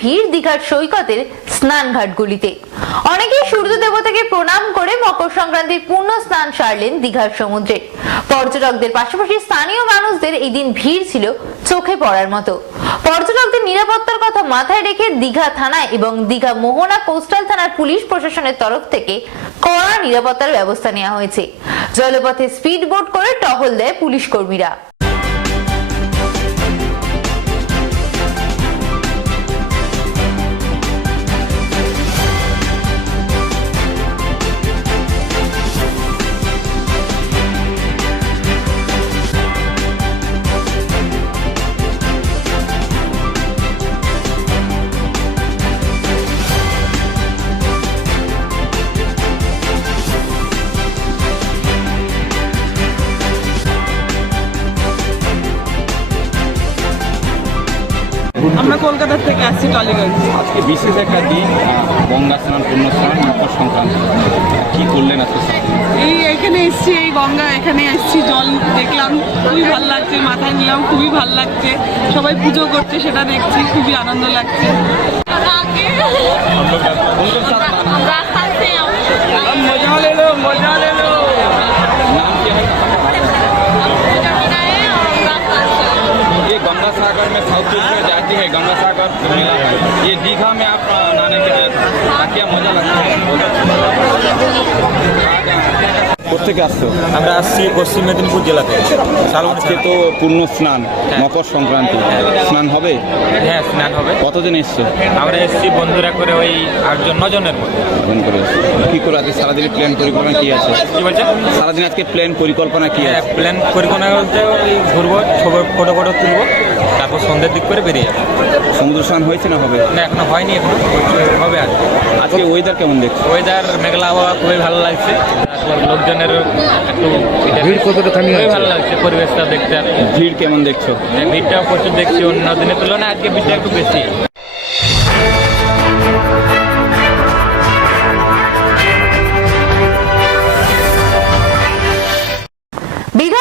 ভিড় দীঘার সৈকতের স্নানঘাটগুলিতে। অনেকেই সূর্য দেবতাকে প্রণাম করে মকর সংক্রান্তির পূর্ণ স্নান সারলেন দীঘার সমুদ্রে। পর্যটকদের পাশাপাশি স্থানীয় মানুষদের এই দিন ভিড় ছিল চোখে পড়ার মতো। পর্যটকদের নিরাপত্তার কথা মাথায় রেখে দীঘা থানায় এবং দীঘা মোহনা কোস্টাল থানার পুলিশ প্রশাসনের তরফ থেকে কড়া নিরাপত্তার ব্যবস্থা নেওয়া হয়েছে। জলপথে স্পিড বোট করে টহল দেয় পুলিশ কর্মীরা। আমরা কলকাতা থেকে আসছি টালিগঞ্জ। আজকে বিশেষ একটা দিন গঙ্গা স্নান পূর্ণ স্নান মকর সংক্রান্তি। কি করলেন আজকে? এই এখানে এসছি এই গঙ্গা এখানে এসছি জল দেখলাম খুবই ভালো লাগছে মাথায় নিলাম খুবই ভালো লাগছে। সবাই পুজো করছে সেটা দেখছি খুবই আনন্দ লাগছে। मेला ये दीघा में आप नहाने के लिए क्या मज़ा लगता है। কোথেকে আসছো? আমরা আসছি পশ্চিম মেদিনীপুর জেলাতে। আজকে তো পূর্ণ স্নান মকর সংক্রান্তি। স্নান হবে? হ্যাঁ স্নান হবে। কতদিন এসছো? আমরা এসছি বন্ধুরা করে ওই আটজন নজনের মতো এখন করে কি করে আজকে সারাদিনের প্ল্যান পরিকল্পনা কি আছে? কি বলছে সারাদিন আজকে প্ল্যান পরিকল্পনা কি হ্যাঁ আছে? প্ল্যান পরিকল্পনা বলতে ওই ঘুরবো ছবি ফটো ফটো তুলবো তারপর সন্ধ্যের দিক করে বেরিয়ে যাব। সমুদ্র স্নান হয়েছে না হবে? না এখনও হয়নি এখনও হবে আর আজকে ওয়েদার কেমন দেখছ? ওয়েদার মেঘলা আবহাওয়া খুবই ভালো লাগছে। তারপর লোকজনের একটু ভিড় কতটা খুবই ভালো লাগছে পরিবেশটা দেখতে ভিড় কেমন দেখছ? হ্যাঁ, ভিড়টা প্রচুর দেখছি অন্য দিনের তুলনায় আজকে ভিড়টা একটু বেশি।